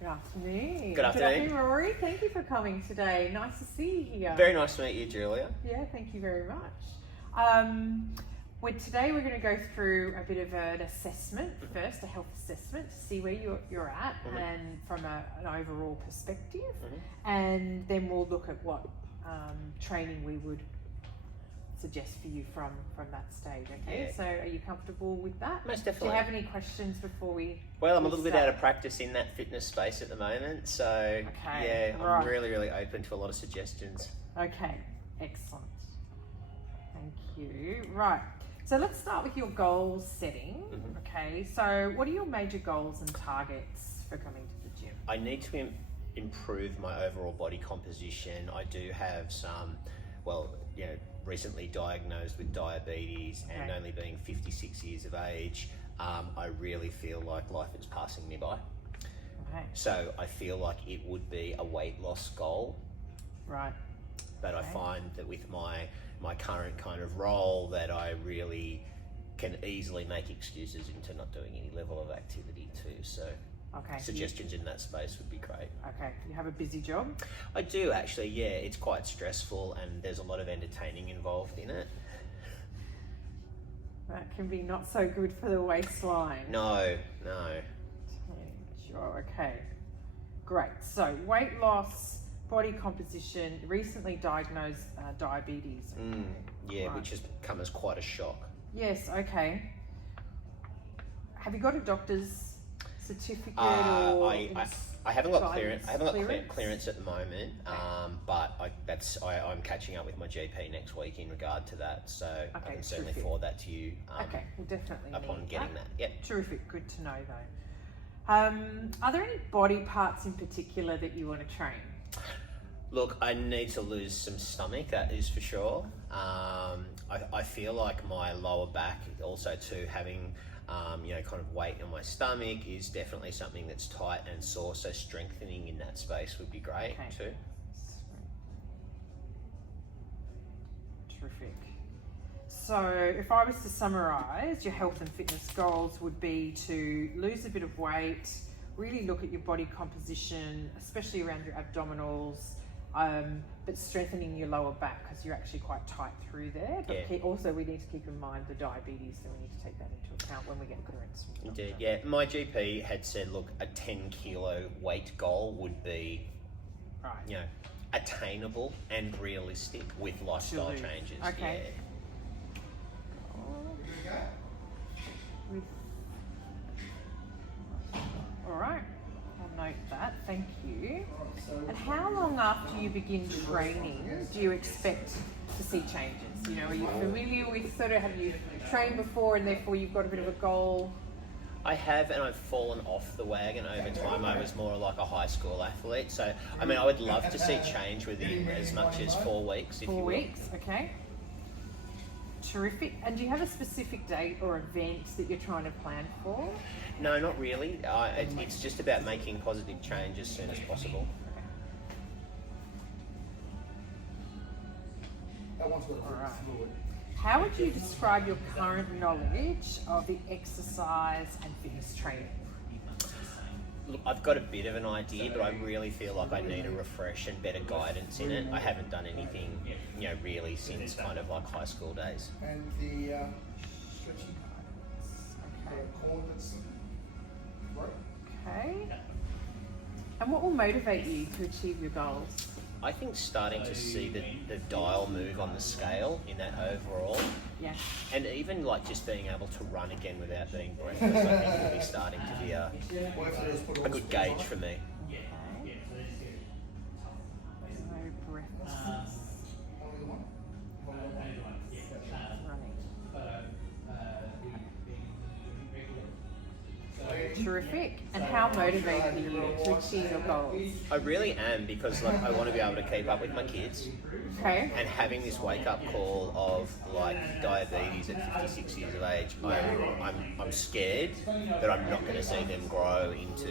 Good afternoon. Good afternoon. Rory. Thank you for coming today. Nice to see you here. Very nice to meet you, Julia. Yeah, thank you very much. Today we're going to go through a bit of an assessment first, a health assessment, to see where you're at and from an overall perspective. And then we'll look at what training we would suggest for you from that stage, okay? Yeah. So are you comfortable with that? Most definitely. Do you have any questions before we Well, I'm a little bit start? out of practice in that fitness space at the moment, so Okay, yeah, right. I'm really open to a lot of suggestions. Okay, excellent. Thank you. Right, so let's start with your goal setting. Okay, so what are your major goals and targets for coming to the gym? I need to improve my overall body composition. I do have some, recently diagnosed with diabetes and only being 56 years of age, I really feel like life is passing me by. Okay, So I feel like it would be a weight loss goal. right. But I find that with my current kind of role that I really can easily make excuses into not doing any level of activity too. So Okay. suggestions in that space would be great. Okay, you have a busy job? I do actually, yeah. It's quite stressful and there's a lot of entertaining involved in it. That can be not so good for the waistline. No. Sure, okay. Great. So weight loss, body composition, recently diagnosed diabetes. Yeah, Right. which has come as quite a shock. Yes, okay. Have you got a doctor's certificate or I haven't got clearance. I haven't got clearance? clearance at the moment, but I'm catching up with my GP next week in regard to that. So I Okay, can certainly terrific. forward that to you. Okay, we'll definitely upon need getting that. Yep. Terrific, good to know though. Are there any body parts in particular that you want to train? Look, I need to lose some stomach, that is for sure. I feel like my lower back, also too, having kind of weight on my stomach is definitely something that's tight and sore. So strengthening in that space would be great too. Terrific. So if I was to summarise, your health and fitness goals would be to lose a bit of weight, really look at your body composition, especially around your abdominals, but strengthening your lower back because you're actually quite tight through there. But also we need to keep in mind the diabetes, so we need to take that into account when we get clearance from the Indeed, doctor. yeah. My GP had said, look, a 10 kilo weight goal would be, Right. attainable and realistic with lifestyle Absolutely. changes. Okay. Yeah. All right, I'll note that. Thank you. And how long after you begin training do you expect to see changes? Are you familiar with have you trained before and therefore you've got a bit of a goal? I have, and I've fallen off the wagon over time. I was more like a high school athlete. So, I would love to see change within as much as 4 weeks, if you 4 will. weeks, okay. Terrific. And do you have a specific date or event that you're trying to plan for? No, not really. It's just about making positive change as soon as possible. All right. How would you describe your current knowledge of the exercise and fitness training? Look, I've got a bit of an idea, but I really feel like I need a refresh and better guidance in it. I haven't done anything, really since kind of like high school days. And the stretching coordinates. Okay. And what will motivate you to achieve your goals? I think starting to see the dial move on the scale in that overall, Yeah. and even like just being able to run again without being breathless, I think will be starting to be a good gauge for me. Okay. No breathlessness. Running. Terrific. And how motivated are you to achieve your goals? I really am, because like I want to be able to keep up with my kids, Okay. and having this wake up call of like diabetes at 56 years of age, I'm scared that I'm not going to see them grow into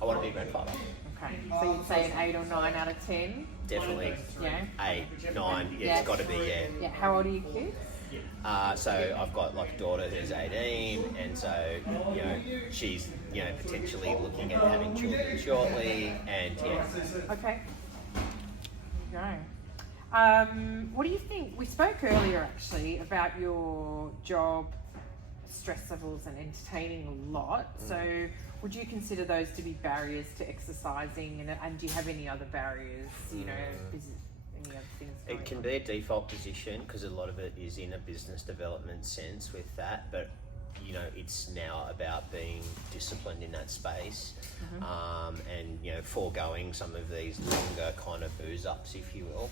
I want to be a grandfather. Okay. So you'd say an 8 or 9 out of 10? Definitely. Yeah. 8, 9. Yeah, Yes. it's got to be. Yeah. Yeah. How old are your kids? So I've got like a daughter who's 18, and so she's potentially looking at having children shortly, and Okay. There you go. What do you think? We spoke earlier actually about your job stress levels and entertaining a lot. So would you consider those to be barriers to exercising, and do you have any other barriers, any other things going It can on? be a default position because a lot of it is in a business development sense with that, but it's now about being disciplined in that space, and foregoing some of these longer kind of booze ups, if you will,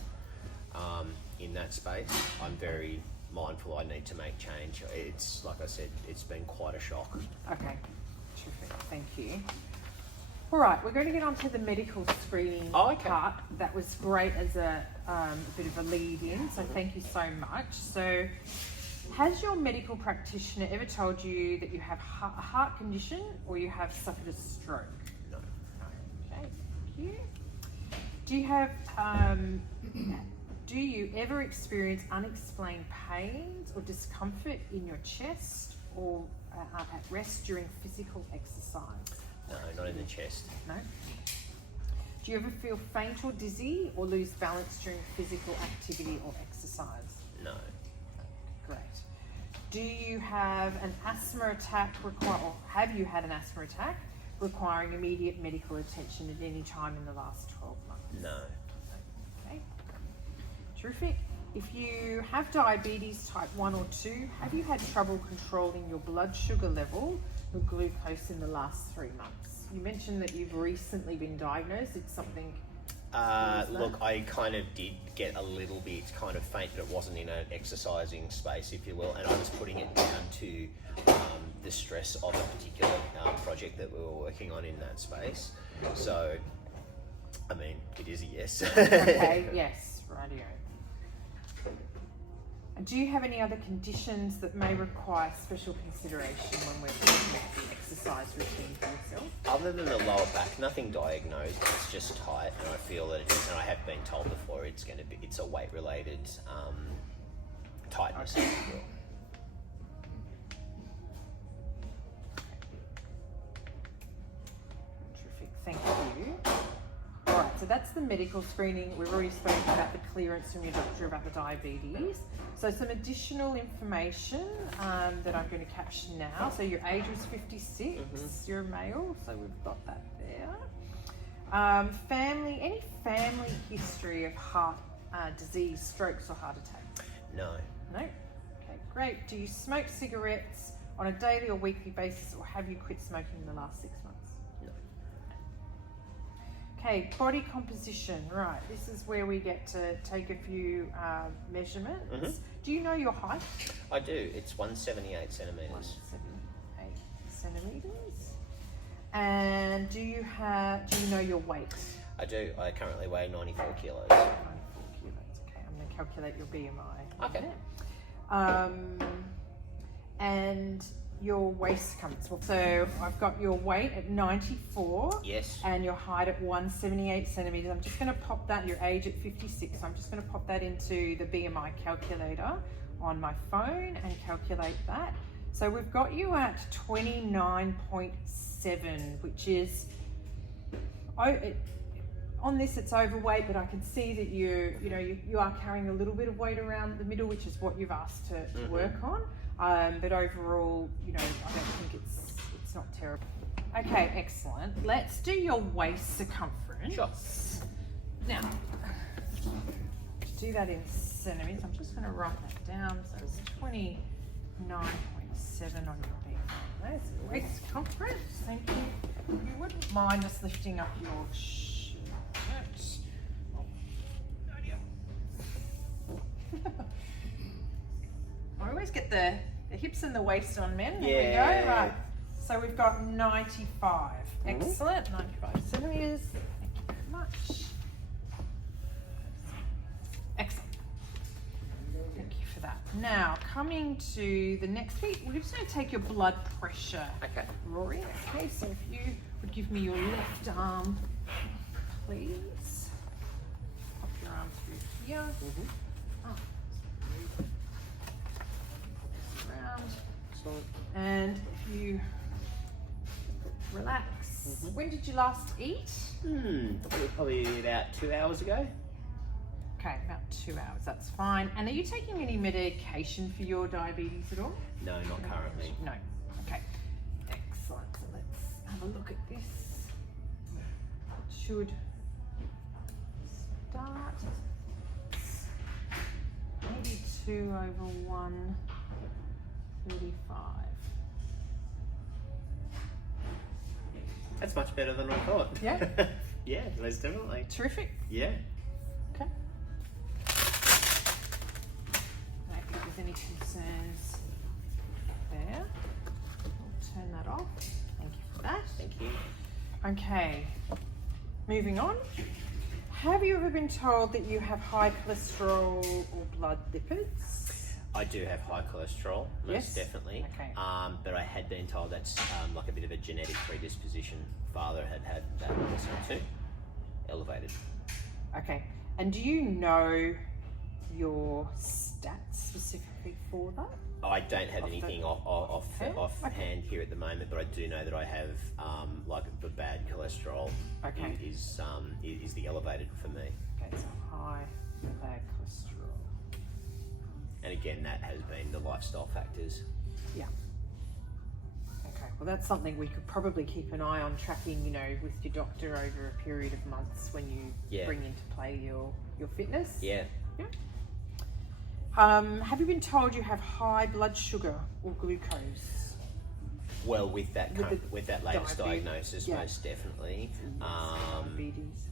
in that space. I'm very mindful I need to make change. It's like I said, it's been quite a shock. Okay, terrific, thank you. All right, we're going to get on to the medical screening Okay. part. That was great as a bit of a lead in, so thank you so much. So, has your medical practitioner ever told you that you have a heart condition or you have suffered a stroke? No. No. Okay, thank you. Do you ever experience unexplained pains or discomfort in your chest or at rest during physical exercise? No, not in the chest. No. Do you ever feel faint or dizzy or lose balance during physical activity or exercise? No. Great. Do you have an asthma attack or have you had an asthma attack requiring immediate medical attention at any time in the last 12 months? No. Okay. Terrific. If you have diabetes type 1 or 2, have you had trouble controlling your blood sugar level or glucose in the last 3 months? You mentioned that you've recently been diagnosed. It's something... Look, I kind of did get a little bit kind of faint, but it wasn't in an exercising space, if you will, and I was putting it down to the stress of a particular project that we were working on in that space. So, I mean, it is a yes. Okay, yes, rightio. And do you have any other conditions that may require special consideration when we're looking at the exercise routine for yourself? Other than the lower back, nothing diagnosed. It's just tight, and I feel that it is, and I have been told before it's a weight related tightness. Okay. If you will. Terrific, thank you. All right, so that's the medical screening. We've already spoken about the clearance from your doctor about the diabetes. So some additional information that I'm going to capture now. So your age was 56, you're a male, so we've got that there. Any family history of heart disease, strokes or heart attack? No. No? Okay, great. Do you smoke cigarettes on a daily or weekly basis, or have you quit smoking in the last 6 months? No. Okay, body composition. Right, this is where we get to take a few measurements. Do you know your height? I do. It's 178 centimetres. 178 centimeters. And do you know your weight? I do. I currently weigh 94 kilos. 94 kilos. Okay, I'm going to calculate your BMI. Okay. And your waist circumference. So I've got your weight at 94. Yes. And your height at 178 centimeters. I'm just going to pop that, your age at 56. I'm just going to pop that into the BMI calculator on my phone and calculate that. So we've got you at 29.7, which is, on this it's overweight, but I can see that you are carrying a little bit of weight around the middle, which is what you've asked to work on. But overall, I don't think it's not terrible. Okay, excellent. Let's do your waist circumference. Sure. Now, to do that in centimeters, I'm just going to write that down. So it's 29.7 on your BMI. That's waist circumference. Thank you. You wouldn't mind just lifting up your shirt. Oh, I always get the hips and the waist on men. There we go. Right. So we've got 95. Excellent. 95 centimeters. Thank you very much. Excellent. Thank you for that. Now, coming to the next bit, we're just going to take your blood pressure. Okay. Rory. Okay, so if you would give me your left arm, please. Pop your arm through here. Oh. around. Excellent. And if you relax. When did you last eat? Probably about 2 hours ago. Okay, about 2 hours, that's fine. And are you taking any medication for your diabetes at all? No, not currently. No. Okay, excellent. So let's have a look at this. Should start maybe 2/135. That's much better than I thought. Yeah? Yeah, most definitely. Terrific. Yeah. Okay. Now, if there's any concerns there, we'll turn that off. Thank you for that. Thank you. Okay, moving on. Have you ever been told that you have high cholesterol or blood lipids? I do have high cholesterol, most Yes? definitely. Okay. But I had been told that's like a bit of a genetic predisposition. Father had that also too, elevated. Okay, and do you know your stats specifically for that? I don't have Off the- anything Okay. offhand here at the moment, but I do know that I have like the bad cholesterol Okay. is the elevated for me. Okay, so high bad cholesterol. And again, that has been the lifestyle factors. Yeah. Okay, well that's something we could probably keep an eye on tracking, you know, with your doctor over a period of months when you Yeah. bring into play your fitness. Yeah. Have you been told you have high blood sugar or glucose? Well, with that With the latest diabetes, diagnosis, yeah. most definitely. Diabetes.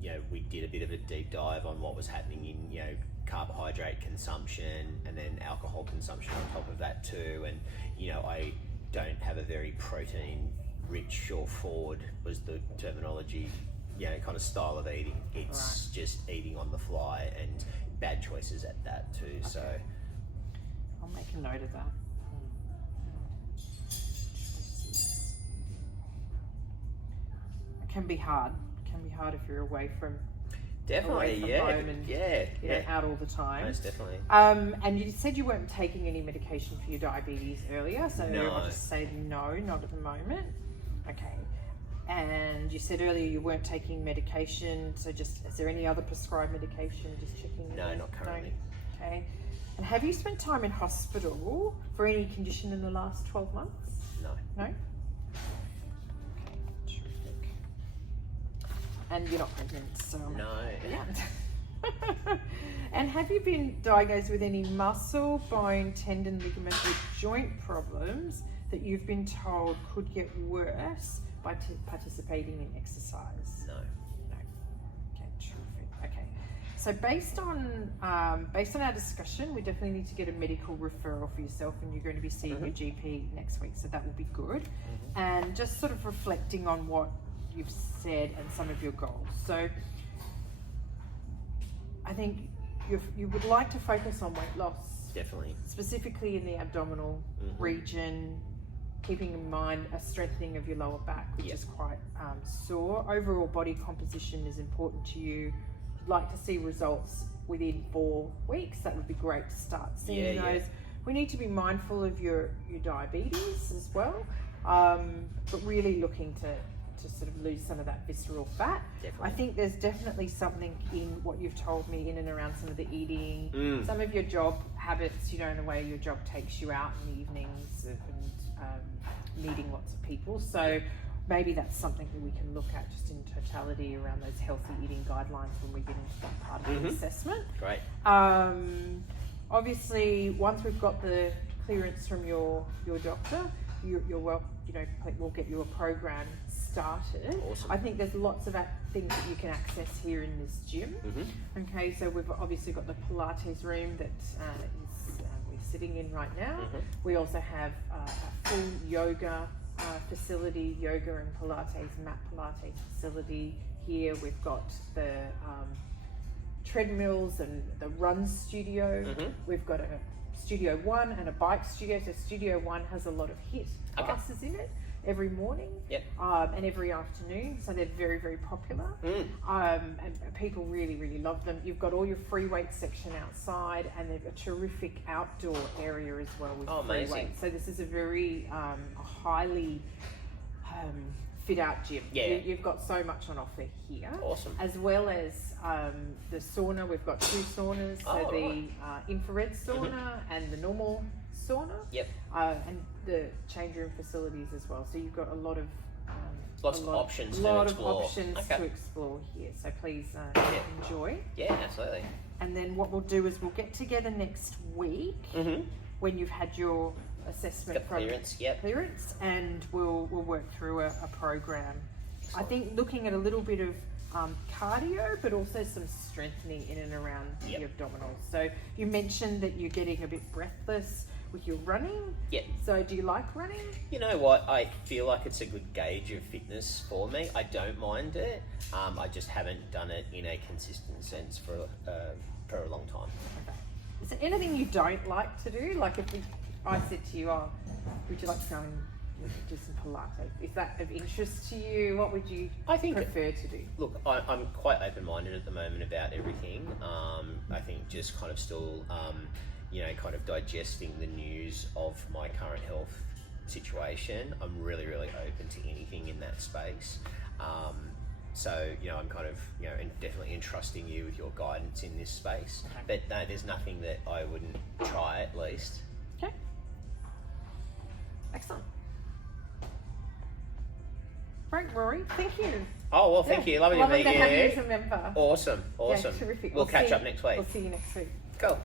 You know, we did a bit of a deep dive on what was happening in, you know, carbohydrate consumption and then alcohol consumption on top of that too. And, you know, I don't have a very protein rich or forward was the terminology, you know, kind of style of eating. It's just eating on the fly and bad choices at that too. Okay. So I'll make a note of that. It can be hard. It can be hard if you're away from definitely, from yeah, home and, you know, yeah, out all the time. most definitely. And you said you weren't taking any medication for your diabetes earlier, so No. I'll just say no, not at the moment. Okay. And you said earlier you weren't taking medication, so just, is there any other prescribed medication? Just checking. No, there? not currently. No? Okay. And have you spent time in hospital for any condition in the last 12 months? No. No? Okay, terrific. And you're not pregnant, so... No. Yeah. And have you been diagnosed with any muscle, bone, tendon, ligament, or joint problems that you've been told could get worse by participating in exercise? No. No. Okay, terrific. Okay. So based on our discussion, we definitely need to get a medical referral for yourself, and you're going to be seeing your GP next week, so that will be good. And just sort of reflecting on what you've said and some of your goals. So I think you would like to focus on weight loss, Definitely. specifically in the abdominal region, keeping in mind a strengthening of your lower back, which Yep. is quite sore. Overall body composition is important to you. You'd like to see results within 4 weeks. That would be great to start seeing Yeah, those. yeah. We need to be mindful of your diabetes as well, but really looking to sort of lose some of that visceral fat. Definitely. I think there's definitely something in what you've told me in and around some of the eating, some of your job habits, you know, in the way your job takes you out in the evenings and meeting lots of people. So maybe that's something that we can look at just in totality around those healthy eating guidelines when we get into that part of the assessment. Great. Obviously, once we've got the clearance from your doctor, you're well, you know, we'll get you a program started. Awesome. I think there's lots of things that you can access here in this gym. Okay, so we've obviously got the Pilates room that we're sitting in right now. We also have a full yoga facility, yoga and Pilates, mat Pilates facility here. We've got the treadmills and the run studio. We've got a Studio 1 and a bike studio. So Studio 1 has a lot of HIIT classes in it. every morning Yep. and every afternoon. So they're very, very popular. And people really, really love them. You've got all your free weight section outside, and they've a terrific outdoor area as well with Oh, free amazing. weights. So this is a very highly fit out gym. Yeah. You've got so much on offer here. Awesome. As well as the sauna. We've got 2 saunas. So Oh, the right. infrared sauna and the normal sauna. Yep. And the change room facilities as well. So you've got a lot of Lots of options to lot explore. of options Okay. to explore here. So please Yeah. enjoy. Yeah, absolutely. And then what we'll do is we'll get together next week when you've had your assessment Got clearance. Yep. clearance, and we'll work through a program. I think looking at a little bit of cardio, but also some strengthening in and around Yep. the abdominals. So you mentioned that you're getting a bit breathless with your running. Yep. So do you like running? You know what? I feel like it's a good gauge of fitness for me. I don't mind it. I just haven't done it in a consistent sense for a long time. Okay. Is there anything you don't like to do? Like if I said to you, "Oh, would you like to go and do some Pilates?" Is that of interest to you? What would you I think prefer to do? Look, I'm quite open-minded at the moment about everything. I think just kind of still, kind of digesting the news of my current health situation. I'm really, really open to anything in that space. So, I'm kind of, and definitely entrusting you with your guidance in this space. Okay. But no, there's nothing that I wouldn't try at least. Okay. Excellent. Great, Rory. Thank you. Oh, well, thank you. Lovely to meet to have you you. as a member. Awesome. Yeah, terrific. We'll catch see- up next week. We'll see you next week. Cool.